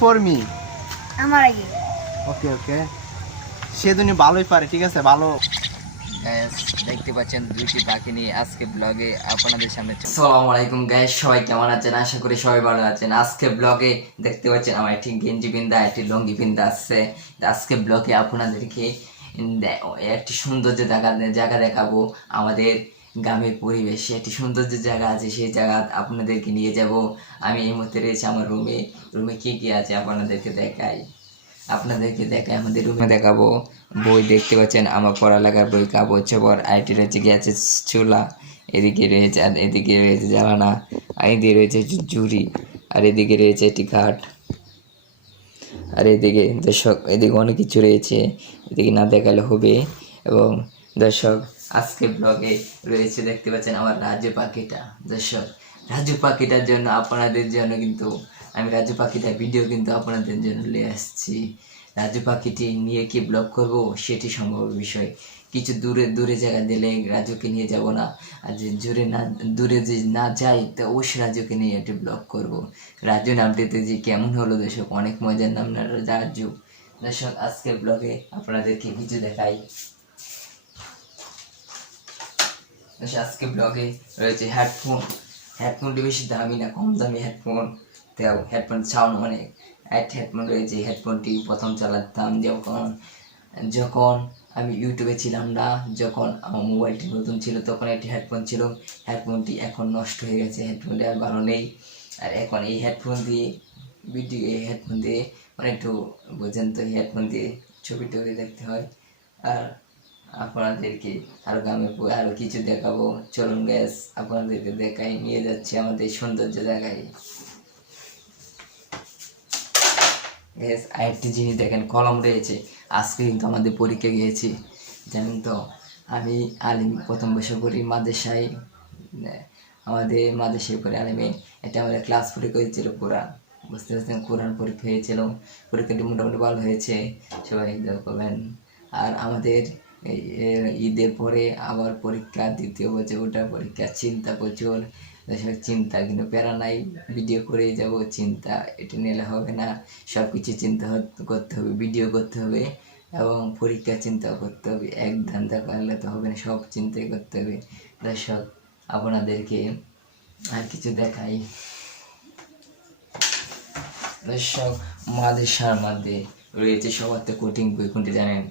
For me আমার আগে ওকে ওকে সে দুনি ভালোই পারে, ঠিক আছে ভালো। গ্যাস দেখতে পাচ্ছেন দুইটি পাখি নিয়ে আজকে ব্লগে আপনাদের সামনে। আসসালামু আলাইকুম গ্যাস, সবাই কেমন আছেন? আশা করি সবাই ভালো আছেন। আজকে ব্লগে দেখতে পাচ্ছেন আমার একটি গেঞ্জি পিন্দা একটি লঙ্গি পিন্দা আছে। আজকে ব্লগে আপনাদেরকে একটি সৌন্দর্য জায়গা দেখাবো। আমাদের গ্রামের পরিবেশে একটি সৌন্দর্য জায়গা আছে, সেই জায়গা আপনাদেরকে নিয়ে যাব। আমি এই মুহূর্তে রয়েছে আমার রুমে কি কি আছে আপনাদেরকে দেখাই। আমাদের রুমে দেখাবো। বই দেখতে পাচ্ছেন, আমার পড়ালেখার বই, কাপড় চোপড়, আইটি রয়েছে, গ্যাসের চুলা, এদিকে রয়েছে, আর এদিকে রয়েছে জ্বালানা, আর এদিকে রয়েছে জুড়ি, আর এদিকে রয়েছে একটি খাট, আর এদিকে দর্শক এদিকে অনেক কিছু রয়েছে, এদিকে না দেখালে হবে। এবং দর্শক আজকে ব্লগে রয়েছে দেখতে পাচ্ছেন আমার রাজু পাখিটা। দর্শক রাজু পাখিটার জন্য আপনাদের জন্য কিন্তু আমি রাজু পাখিটার ভিডিও কিন্তু আপনাদের জন্য নিয়ে আসছি। রাজু পাখিটি নিয়ে কি ব্লগ করব সেটি সম্ভব বিষয়। কিছু দূরে জায়গা দিলে রাজুকে নিয়ে যাব না, আর যে দূরে যে না যাই তো অবশ্যই রাজুকে নিয়ে একটি ব্লগ করব। রাজু নামটিতে যে কেমন হলো দর্শক, অনেক মজার নাম না রাজু। দর্শক আজকে ব্লগে আপনাদেরকে কিছু দেখাই। আজকে ব্লগে রয়েছে হেডফোনটি বেশি দামি না, কম দামি হেডফোন। তাও হেডফোন সাউন্ড অনেক হেডফোন রয়েছে। হেডফোনটি প্রথম চালাতাম যখন আমি ইউটিউবে ছিলাম না, যখন আমার মোবাইলটি নতুন ছিল তখন একটি হেডফোন ছিল। হেডফোনটি এখন নষ্ট হয়ে গেছে, হেডফোনটি আর ভালো নেই। আর এখন এই হেডফোন দিয়ে মানে একটু বোঝেন তো, এই হেডফোন দিয়ে ছবি টবি দেখতে হয়। আর আপনাদেরকে আরো কিছু দেখাবো। চলুন গ্যাস আপনাদেরকে দেখাই, নিয়ে যাচ্ছি আমাদের সৌন্দর্য জায়গায়। গ্যাস আরেকটি জিনিস দেখেন, কলম রয়েছে। আজকে কিন্তু আমাদের পরীক্ষা গিয়েছি, জানেন তো। আমি আলিম প্রথম বছর করি মাদ্রাসায়, আমাদের মাদ্রাসায় পরে আলিমে। এটা আমাদের ক্লাস পরীক্ষা হয়েছিল কোরআন, বুঝতে পারছেন, কোরআন পরীক্ষা হয়েছিল। পরীক্ষাটি মোটামুটি ভালো হয়েছে, সবাই দোয়া করবেন। আর আমাদের ঈদের পরে আবার পরীক্ষা, দ্বিতীয় বছর ওটা পরীক্ষা, চিন্তা প্রচুর। চিন্তা কিন্তু প্যারা নাই, ভিডিও করেই যাব। চিন্তা এটা নিলে হবে না, সব কিছু চিন্তা করতে হবে, ভিডিও করতে হবে এবং পরীক্ষা চিন্তা করতে হবে। এক ধান্দা করলে তো হবে না, সব চিন্তাই করতে হবে। দর্শক আপনাদেরকে আর কিছু দেখাই। দর্শক মাদ্রাসার মধ্যে রয়েছে সবার তো কোচিং বই, কোনটি জানেন?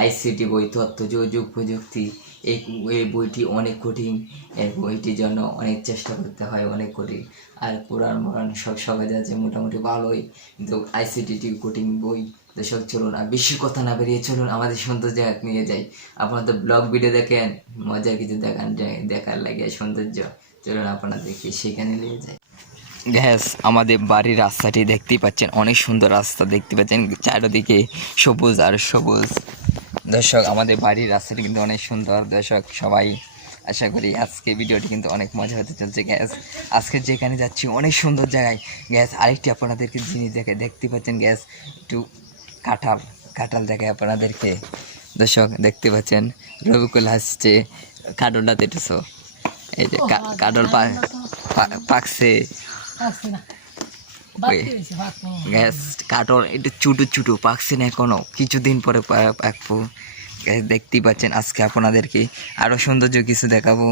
আইসিটি বই, তথ্য যোগাযোগ প্রযুক্তি। এই বইটি অনেক কঠিন, এই বইটির জন্য অনেক চেষ্টা করতে হয়, অনেক কঠিন। আর কোরআন সব সহজ আছে, মোটামুটি ভালোই, কিন্তু আইসিটি কঠিন বই। দর্শক চলুন আর বেশি কথা না বেরিয়ে চলুন আমাদের সৌন্দর্য নিয়ে যাই। আপনারা তো ব্লগ ভিডিও দেখেন, মজার কিছু দেখার লাগে সৌন্দর্য। চলুন আপনাদেরকে সেখানে নিয়ে যাই। গ্যাস আমাদের বাড়ির রাস্তাটি দেখতেই পাচ্ছেন, অনেক সুন্দর রাস্তা দেখতে পাচ্ছেন, চারিদিকে সবুজ আর সবুজ। দর্শক আমাদের বাড়ির রাস্তাটি কিন্তু অনেক সুন্দর। দর্শক সবাই আশা করি আজকে ভিডিওটি কিন্তু অনেক মজা হতে চলছে। গ্যাস আজকে যেখানে যাচ্ছি অনেক সুন্দর জায়গায়। গ্যাস আরেকটি আপনাদেরকে জিনিস দেখতে পাচ্ছেন, গ্যাস একটু কাঁঠাল দেখায় আপনাদেরকে। দর্শক দেখতে পাচ্ছেন রবিকুল হাসছে, কাঁঠালটা দেখেছো? এই যে কাঁঠাল পাকছে। গ্যাস কাঠল একটু ছোটো পাকছে না এখনো, কিছুদিন পরে পাকবো। গ্যাস দেখতেই পাচ্ছেন আজকে আপনাদেরকে আরও সৌন্দর্য কিছু দেখাবো।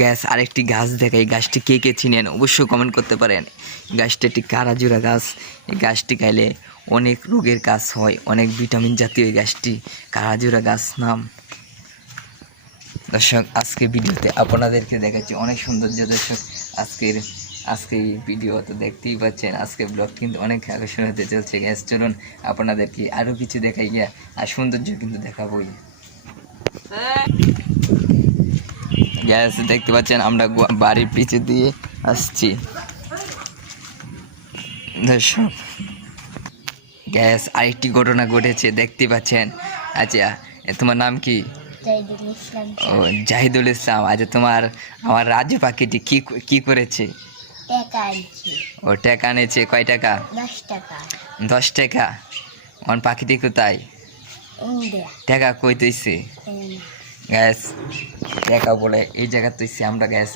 গ্যাস আরেকটি গাছ দেখাই, গাছটি কে কে চিনেন অবশ্যই কমেন্ট করতে পারেন। গাছটি একটি কারাজুরা গাছ। এই গাছটি খাইলে অনেক রোগের কাজ হয়, অনেক ভিটামিন জাতীয় এই গাছটি, কারাজুরা গাছ নাম। দর্শক আজকে ভিডিওতে আপনাদেরকে দেখাচ্ছি অনেক সৌন্দর্য। দর্শক আজকে এই ভিডিও তো দেখতেই পাচ্ছেন, আজকে ব্লগ কিন্তু অনেক আকর্ষণ হতে চলছে। গ্যাস চলুন আপনাদেরকে আরও কিছু দেখাই গিয়া, আর সৌন্দর্য কিন্তু দেখাবোই। গ্যাস দেখতে পাচ্ছেন আমরা বাড়ির পিছু দিয়ে আসছি। দর্শক গ্যাস আরেকটি ঘটনা ঘটেছে দেখতে পাচ্ছেন। আচ্ছা তোমার নাম কি? ও জাহিদুল ইসলাম। আচ্ছা আমার রাজু পাখিটি কি করেছে? ও টাকা এনেছে। কয় টাকা? 10 টাকা। আমার পাখিটি কোথায়? টাকা কই তৈছে? গ্যাস টাকা বলে এই জায়গা তুইছি আমরা গ্যাস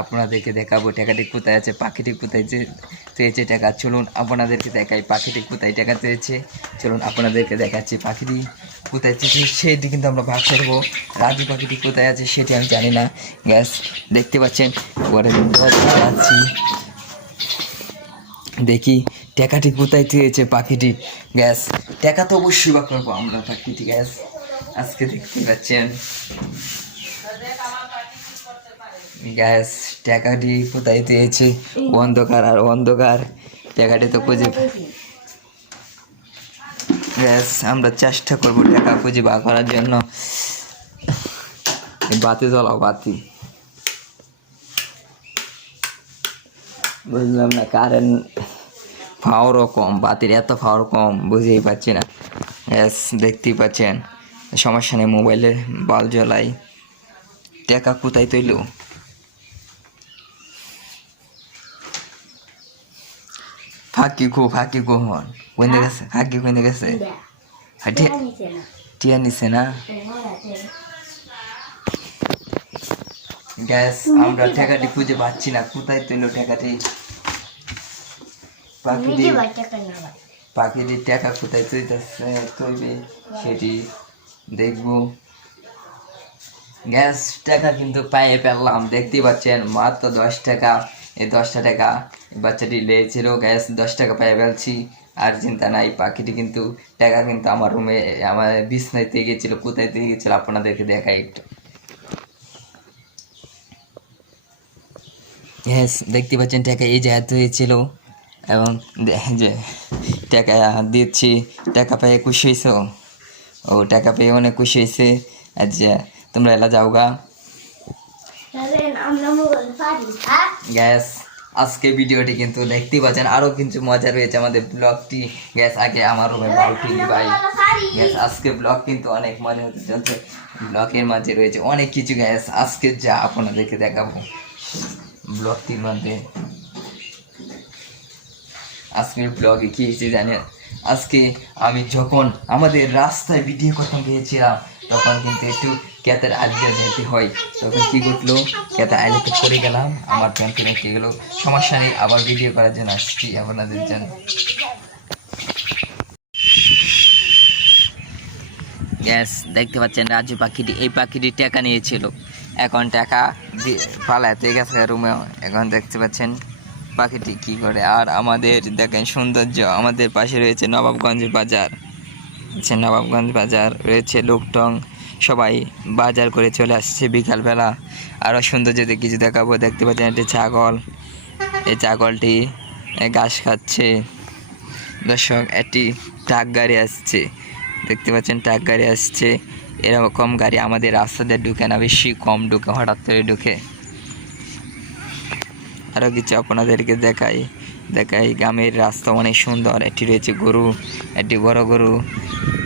আপনাদেরকে দেখাবো টাকাটি কোথায় আছে, পাখিটি কোথায় চেয়েছে টাকা। চলুন আপনাদেরকে দেখাই পাখিটি কোথায় টাকা চেয়েছে। চলুন আপনাদেরকে দেখাচ্ছি পাখিটি কোথায় চেয়েছে, সেটি কিন্তু আমরা ভাগ করবো। রাজু পাখিটি কোথায় আছে সেটি আমি জানি না। গ্যাস দেখতে পাচ্ছেন পরে যাচ্ছি, দেখি টাকাটি কোথায় চেয়েছে পাখিটি। গ্যাস টাকা তো অবশ্যই ভাগ করবো আমরা পাখিটি। গ্যাস আজকে দেখতে পাচ্ছেন গ্যাস টাকাটি কোথায় পেয়েছে, অন্ধকার আর অন্ধকার, টাকাটি তো খুঁজে। গ্যাস আমরা চেষ্টা করবো টাকা খুঁজে বার করার জন্য। বাতি জ্বলাও, বাতি। বুঝলাম না, কারেন্ট পাওয়ারও কম, বাতির এত পাওয়ার কম বুঝতেই পারছি না। গ্যাস দেখতেই পাচ্ছেন, সমস্যা নেই, মোবাইলে বাল জ্বলাই। টাকা কোথায় তৈল, ফাঁকি গো হন কোন গেছে, ফাঁকি কোন গেছে, টিয়া নিছে না। গ্যাস আমরা টাকাটি খুঁজে পাচ্ছি না, কোথায় তৈল টাকাটি। পাখিটি টাকা কোথায় তৈবে সেটি দেখবো। গ্যাস টাকা কিন্তু পাইয়ে পেলাম, দেখতেই পাচ্ছেন মাত্র 10 টাকা। এই 10টা টাকা বাচ্চাটি লেগেছিল। গ্যাস 10 টাকা পাইয়ে ফেলছি, আর চিন্তা নাই। পাখিটি কিন্তু টাকা কিন্তু আমার রুমে, আমার বিছনায় দিয়ে গেছিলো। কোথায় দিয়ে গেছিলো আপনাদেরকে দেখাই একটু। গ্যাস দেখতে পাচ্ছেন টাকা এই জায়গায় হয়েছিল, এবং যে টাকা দিচ্ছি, টাকা পেয়ে খুশি হয়েছ? ও টাকা পেয়ে অনেক খুশি হয়েছে। আচ্ছা তোমরা এলা যাও গা। গ্যাস আজকে ভিডিওটি কিন্তু দেখতেই পাচ্ছেন, আরও কিন্তু মজা রয়েছে আমাদের ব্লগটি। গ্যাস আগে আমার রুমে বাউটি ভাই। গ্যাস আজকে ব্লগ কিন্তু অনেক মজা হতে চলছে, ব্লগের মাঝে রয়েছে অনেক কিছু। গ্যাস আজকে যা আপনাদেরকে দেখাবো ব্লগটির মধ্যে। আজকের ব্লগে কি হয়েছে জানেন, আজকে আমি যখন আমাদের রাস্তায় ভিডিও করতাম গিয়েছিলাম, তখন কিন্তু একটু ক্যাতের আলিয়া যেতে হয়। তখন কি ঘটলো, ক্যাতের আলিতে পড়ে গেলাম, আমার প্যান্ট রেখে গেলো। সমস্যা নেই, আবার ভিডিও করার জন্য আসছি আপনাদের জন্য। গ্যাস দেখতে পাচ্ছেন রাজু পাখিটি, এই পাখিটি টাকা নিয়েছিল, এখন টাকা পালাতে গেছে রুমে। এখন দেখতে পাচ্ছেন পাখিটি কি করে। আর আমাদের দেখেন সৌন্দর্য, আমাদের পাশে রয়েছে নবাবগঞ্জ বাজার। নবাবগঞ্জ বাজার রয়েছে, লোকটং সবাই বাজার করে চলে আসছে বিকালবেলা। আরও সৌন্দর্য কিছু দেখাবো। দেখতে পাচ্ছেন একটি ছাগল, এই ছাগলটি ঘাস খাচ্ছে। দর্শক একটি ট্রাক গাড়ি আসছে, দেখতে পাচ্ছেন ট্রাক গাড়ি আসছে। এরকম গাড়ি আমাদের রাস্তাতে ঢুকে না, বেশি কম ঢুকে, হঠাৎ করে ঢুকে। আরও কিছু আপনাদেরকে দেখাই গ্রামের রাস্তা অনেক সুন্দর। এটি রয়েছে গরু, একটি বড় গরু।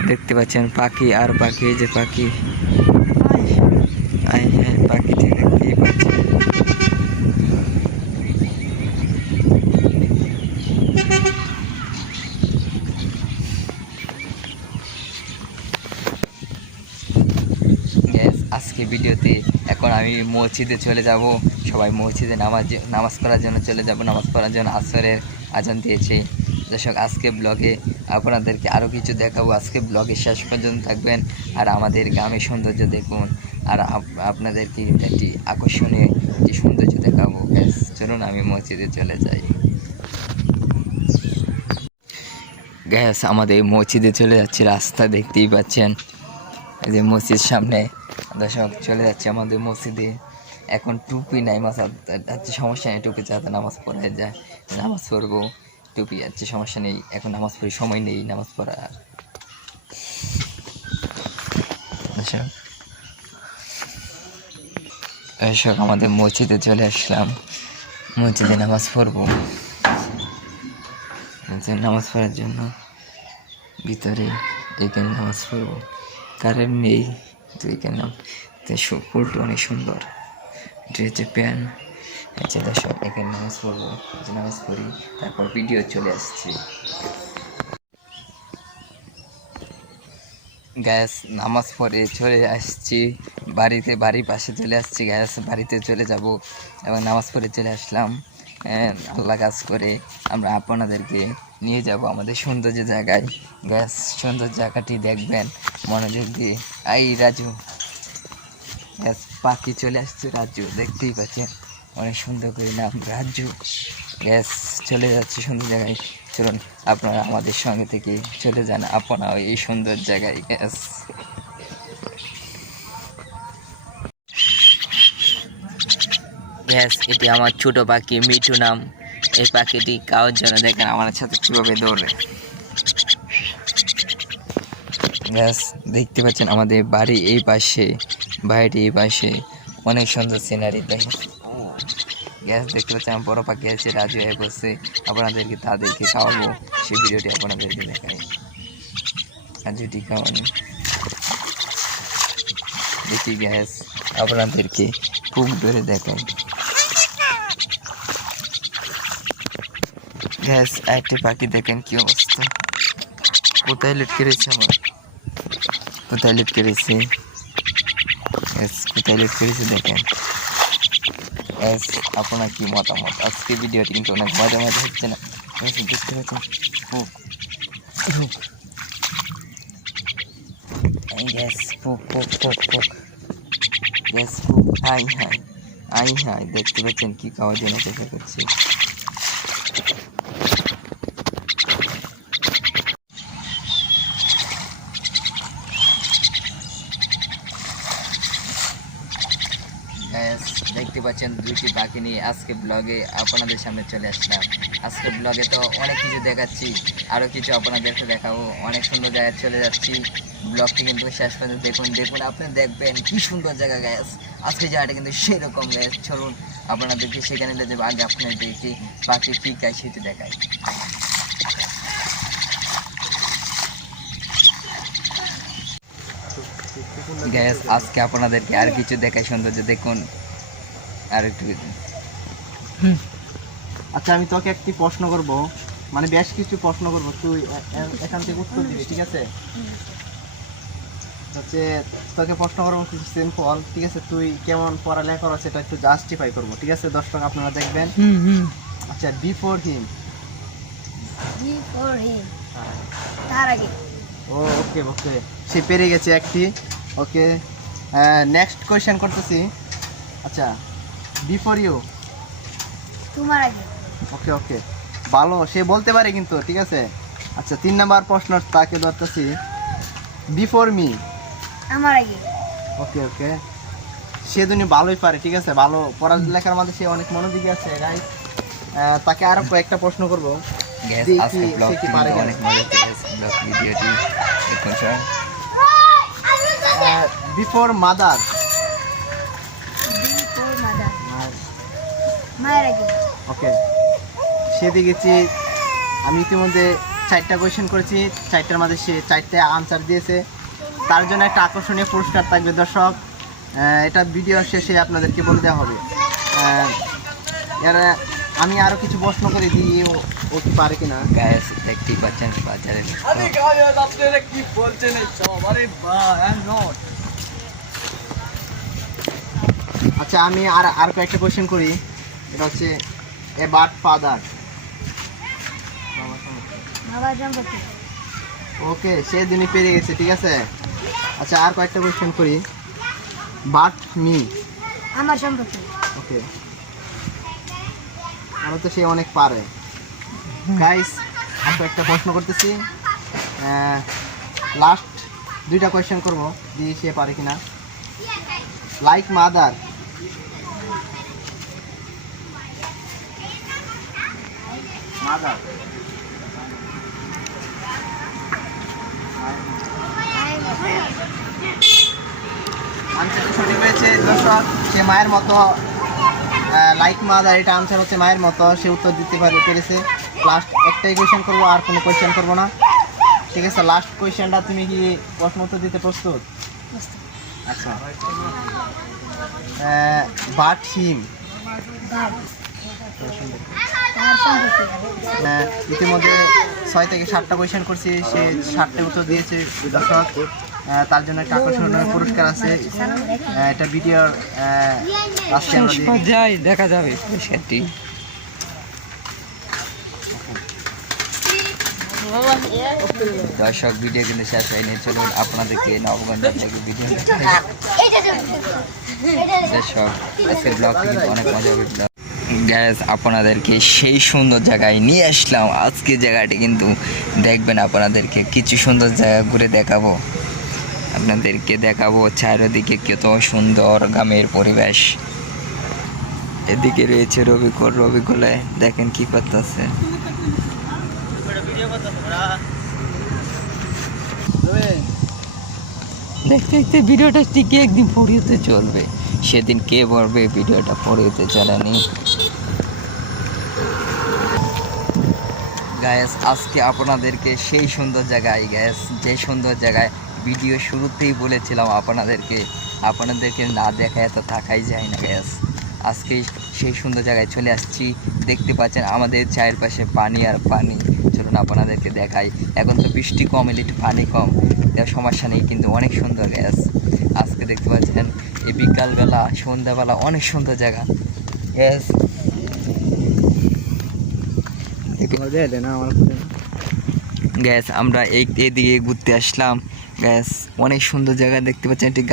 দেখতে পাচ্ছেন পাখি আর পাখি, যে পাখি, হ্যাঁ পাখিটি দেখতেই পাচ্ছেন। আজকে ভিডিওতে এখন আমি মসজিদে চলে যাব, সবাই মসজিদে নামাজ পড়ার জন্য চলে যাব। নামাজ পড়ার জন্য আসরের আজান দিয়েছে। দর্শক আজকে ব্লগে আপনাদেরকে আরও কিছু দেখাবো, আজকে ব্লগে শেষ পর্যন্ত থাকবেন। আর আমাদের গ্রামের সৌন্দর্য দেখুন, আর আপনাদেরকে একটি আকর্ষণীয় একটি সৌন্দর্য দেখাবো। চলুন আমি মসজিদে চলে যাই। গ্যাস আমাদের মসজিদে চলে যাচ্ছি, রাস্তা দেখতেই পাচ্ছেন, এই যে মসজিদ সামনে। দর্শক চলে যাচ্ছে আমাদের মসজিদে। এখন টুপি নাই, মাথা সমস্যা নেই, টুপি চাতে নামাজ পড়া যায়, নামাজ পড়বো। টুপি আছে সমস্যা নেই, এখন নামাজ পড়ি, সময় নেই নামাজ পড়ার। দর্শক আমাদের মসজিদে চলে আসলাম, মসজিদে নামাজ পড়বো। নামাজ পড়ার জন্য ভিতরে এখানে নামাজ পড়বো, কারেন্ট নেই তো এখানে ফুলটা অনেক সুন্দর। এটা হচ্ছে প্যান, আচ্ছা দর্শক এখানে নামাজ পড়বো, নামাজ পড়ি, তারপর ভিডিও চলে আসছি। গ্যাস নামাজ পড়ে চলে আসছি বাড়ির পাশে চলে আসছি গ্যাস, বাড়িতে চলে যাব এবং নামাজ পড়ে চলে আসলাম। আল্লাহ কাজ করে আমরা আপনাদেরকে নিয়ে যাব আমাদের সুন্দর যে জায়গায়। গ্যাস সুন্দর জায়গাটি দেখবেন মনোযোগ দিয়ে। রাজু, গ্যাস পাখি চলে আসছে রাজু, দেখতেই পাচ্ছেন অনেক সুন্দর করে নাম রাজু। গ্যাস চলে যাচ্ছে সুন্দর জায়গায়, চলুন আপনারা আমাদের সঙ্গে থেকে চলে যান আপনারা এই সুন্দর জায়গায়। গ্যাস এটি আমার ছোট পাখি মিঠু নাম। এই পাখিটি খাওয়ার জন্য দেখেন আমার সাথে কীভাবে দৌড়ে। গ্যাস দেখতে পাচ্ছেন আমাদের বাড়ি এই পাশে, বাড়িটি এই পাশে অনেক সুন্দর সিনারি দেখেন। গ্যাস দেখতে পাচ্ছেন আমার বড় পাখি আছে রাজু হয়ে বসে, আপনাদেরকে তাদেরকে খাওয়াবো সেই ভিডিওটি আপনাদেরকে দেখাই। রাজুটি খাওয়ানো দেখি গ্যাস আপনাদেরকে খুব দূরে দেখাই। গ্যাস একটা পাখি দেখেন কি অবস্থা, কোথায় লটকে রয়েছে আমার, কোথায় লটকে রয়েছে গ্যাস, কোথায় লটকে রয়েছে দেখেন। গ্যাস আপনার কি মতামত? আজকে ভিডিওটি কিন্তু অনেক মজা হচ্ছে না, দেখতে পাচ্ছেন খুব গ্যাস খুব গ্যাস খুব হাই দেখতে পাচ্ছেন কি খাওয়ার জন্য চেষ্টা করছি। দেখতে পাচ্ছেন দুইটি পাখি নিয়ে আজকে ব্লগে আপনাদের সামনে চলে আসলাম। আজকে ব্লগে তো অনেক কিছু দেখাচ্ছি, আরও কিছু আপনাদেরকে দেখাবো। অনেক সুন্দর জায়গায় চলে যাচ্ছি, ব্লগটি কিন্তু শেষ পর্যন্ত দেখুন আপনি দেখবেন কি সুন্দর জায়গা গ্যাস। আজকে জায়গাটা কিন্তু সেরকম গ্যাস, চলুন আপনাদেরকে সেখানে যাবো। আগে আপনাদেরকে পাখি কী খায় সেটি দেখায়। গ্যাস আজকে আপনাদেরকে আর কিছু দেখায় সৌন্দর্য দেখুন আর একটু। আচ্ছা আমি তোকে একটি প্রশ্ন করব, মানে বেশ কিছু প্রশ্ন করব, তুই এখান থেকে উত্তর দিবি, ঠিক আছে? হচ্ছে তোকে প্রশ্ন করবো কিছু সিম্পল, ঠিক আছে? তুই কেমন পড়ালেখা করো সেটা একটু জাস্টিফাই করবো, ঠিক আছে? দর্শক আপনারা দেখবেন। আচ্ছা বিফোর হিম, তার আগে। ওকে সে পেরে গেছে একটি। ওকে নেক্সট কোয়েশ্চেন করতেছি। আচ্ছা বিফোর ইউ, তোমার আগে। ওকে ভালো, সে বলতে পারে কিন্তু, ঠিক আছে? আচ্ছা 3 নাম্বার প্রশ্ন তাকে ধরতেছি, বিফোর মি, আমার আগে। ওকে সে দুনি ভালোই পারে, ঠিক আছে? ভালো পড়ালেখার মধ্যে সে অনেক মনোযোগী আছে গাইস। তাকে আরো কয়েকটা প্রশ্ন করবো, গ্যাস আজকে ব্লগটি অনেক মজা পেয়েছে, ব্লগ ভিডিওটি দেখুন স্যার। বিফোর মাদার, মায়ের আগে। ওকে সে দেখেছি আমি ইতিমধ্যে 4টা কোয়েশ্চেন করেছি, 4টার মধ্যে সে 4টা আনসার দিয়েছে। তার জন্য একটা আকর্ষণীয় পুরস্কার থাকবে দর্শক, এটা ভিডিও শেষে আপনাদেরকে বলে দেওয়া হবে। এর আমি আরও কিছু প্রশ্ন করে দিই, ও কি পারে কিনা। গ্যাস দেখতেই পাচ্ছেন বাজারে আচ্ছা আমি আর কয়েকটা কোয়েশ্চেন করি। এটা হচ্ছে এ বাট ফাদার, ওকে সে দিনই পেরে গেছে, ঠিক আছে? আচ্ছা আর কয়েকটা কোয়েশ্চেন করি, বাট মি, আমার সম্পর্কে। ওকে আমি তো সে অনেক পারে গাইস। আর একটা প্রশ্ন করতেছি, লাস্ট 2টা কোয়েশ্চেন করবো, দিয়ে সে পারে কিনা। লাইক মাদার, মাদার আনসারটা সঠিক হয়েছে দর্শক, সে মায়ের মতো। লাইক মাদার এটা আনসার হচ্ছে মায়ের মতো, সে উত্তর দিতে পেরেছে। লাস্ট একটাই কোয়েশ্চেন করবো, আর কোনো কোয়েশ্চেন করবো না, ঠিক আছে? লাস্ট কোয়েশ্চেনটা তুমি কি প্রশ্ন উত্তর দিতে প্রস্তুত? আচ্ছা বাট হিম, ইতিমধ্যে 6 থেকে 7টা কোয়েশ্চেন করছি, সে 7টে উত্তর দিয়েছে দর্শক। তার জন্য একটা আকর্ষণীয় পুরস্কার আছে। এটা ভিডিওর লাস্টে আমরা দিয়ে দিই। যাই দেখা যাবে পুরস্কারটি। দর্শক ভিডিও কিন্তু শেষ হয়নি, চলুন আপনাদেরকে নবগঞ্জ থেকে ভিডিও দর্শক আজকের ব্লগটি কিন্তু অনেক মজা হবে। গ্যাস আপনাদেরকে সেই সুন্দর জায়গায় নিয়ে আসলাম। আজকে জায়গাটি কিন্তু দেখবেন, আপনাদেরকে কিছু সুন্দর জায়গা ঘুরে দেখাবো, আপনাদেরকে দেখাবো চারিদিকে কত সুন্দর গ্রামের পরিবেশ। এদিকে রয়েছে রবিকুলে দেখেন কি করতেছে। দেখতে দেখতে ভিডিওটা টিকে একদিন পড়িতে চলবে, সেদিন কে বলবে ভিডিওটা পড়িতে চলেনি। গ্যাস আজকে আপনাদেরকে সেই সুন্দর জায়গায়, গ্যাস যে সুন্দর জায়গায় ভিডিও শুরুতেই বলেছিলাম আপনাদেরকে না দেখায় তো থাকাই যায় না। গ্যাস আজকে সেই সুন্দর জায়গায় চলে আসছি। দেখতে পাচ্ছেন আমাদের চারপাশে পানি আর পানি। চলুন আপনাদেরকে দেখাই। এখন তো বৃষ্টি কম, একটু পানি কম, তার সমস্যা নেই, কিন্তু অনেক সুন্দর। গ্যাস আজকে দেখতে পাচ্ছেন এই বিকালবেলা সন্ধ্যাবেলা অনেক সুন্দর জায়গা। গ্যাস গ্যাস আমরা এদিকে ঘুরতে আসলাম। গ্যাস অনেক সুন্দর জায়গা দেখতে পাচ্ছেন। একটি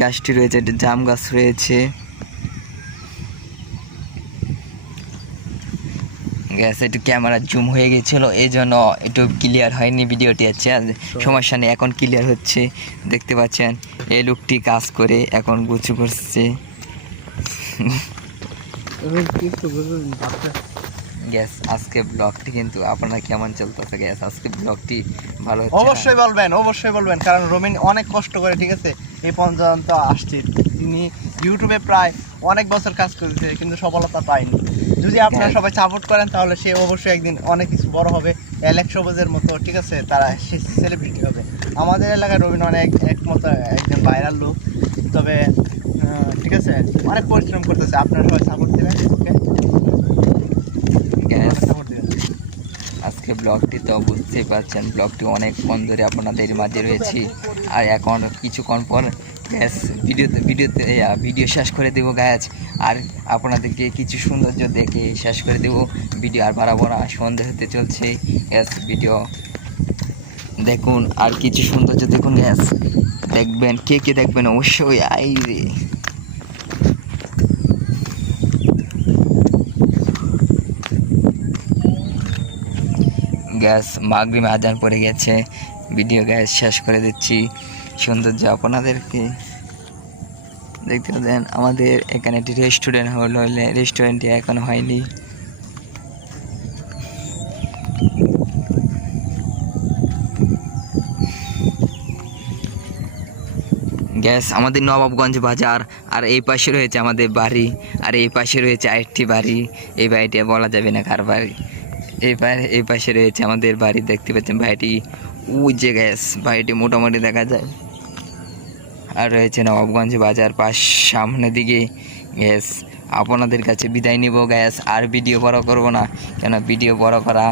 গাছটি রয়েছে, একটি জাম গাছ রয়েছে। গ্যাস একটু ক্যামেরা জুম হয়ে গেছিলো, এই জন্য একটু ক্লিয়ার হয়নি ভিডিওটি। আছে সমস্যা নেই, এখন ক্লিয়ার হচ্ছে। দেখতে পাচ্ছেন এই লোকটি কাজ করে এখন গুছু করছে। গ্যাস আজকে ব্লগটি কিন্তু আপনারা কেমন চলতেছে? গ্যাস আজকে ব্লগটি ভালো হচ্ছে? অবশ্যই বলবেন, কারণ রবিন অনেক কষ্ট করে, ঠিক আছে, এই পর্যন্ত আসছে। তিনি ইউটিউবে প্রায় অনেক বছর কাজ করেছে, কিন্তু সফলতা পায়নি। যদি আপনারা সবাই সাপোর্ট করেন তাহলে সে অবশ্যই একদিন অনেক কিছু বড় হবে, অ্যালেক্স সবুজের মতো, ঠিক আছে, তারা সে সেলিব্রিটি হবে। আমাদের এলাকায় রবিন অনেক একমতো একজন ভাইরাল লোক, তবে ঠিক আছে, অনেক পরিশ্রম করতেছে। আপনারা সবাই সাপোর্ট দেবেন, ওকে? আজকে ব্লগটি তো বুঝতেই পারছেন, ব্লগটি অনেকক্ষণ ধরে আপনাদের মাঝে রয়েছি। আর এখন কিছুক্ষণ পর গ্যাস ভিডিও শেষ করে দেবো গ্যাস। আর আপনাদেরকে কিছু সৌন্দর্য দেখে শেষ করে দেবো ভিডিও। আর বাড়াবো না, সন্ধ্যা হতে চলছে। গ্যাস ভিডিও দেখুন, আর কিছু সৌন্দর্য দেখুন। গ্যাস দেখবেন, কে দেখবেন অবশ্যই আই রে। গ্যাস মাগরিব আজান পড়ে গেছে, ভিডিও গ্যাস শেষ করে দিচ্ছি। সৌন্দর্য আপনাদেরকে দেখতে দেন। আমাদের এখানে একটি রেস্টুরেন্ট হলে রেস্টুরেন্টটি এখন হয়নি। গ্যাস আমাদের নবাবগঞ্জ বাজার, আর এই পাশে রয়েছে আমাদের বাড়ি, আর এই পাশে রয়েছে আরেকটি বাড়ি। এই বাড়িটা বলা যাবে না কার বাড়ি। এই পাশে রয়েছে আমাদের বাড়ি, দেখতে পাচ্ছেন বাড়িটি ওই যে। গ্যাস বাড়িটি মোটামুটি দেখা যায়। আর রয়েছে নবাবগঞ্জ বাজার সামনের দিকে। গ্যাস আপনাদের কাছে বিদায় নিব গ্যাস। আর ভিডিও বড় করব না, কেন ভিডিও বড় করা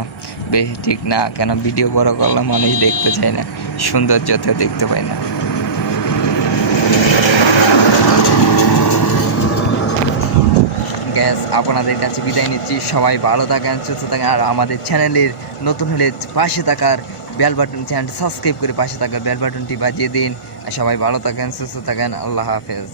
বেশ ঠিক না, কেন ভিডিও বড় করলে মানুষ দেখতে চায় না, সৌন্দর্যতা দেখতে পায় না। গ্যাস আপনাদের কাছে বিদায় নিচ্ছি। সবাই ভালো থাকেন, সুস্থ থাকেন। আর আমাদের চ্যানেলের নতুন হলে পাশে থাকার বেল বাটন, চ্যানেল সাবস্ক্রাইব করে পাশে থাকার বেল বাটনটি বাজিয়ে দিন। আর সবাই ভালো থাকেন, সুস্থ থাকেন। আল্লাহ হাফেজ।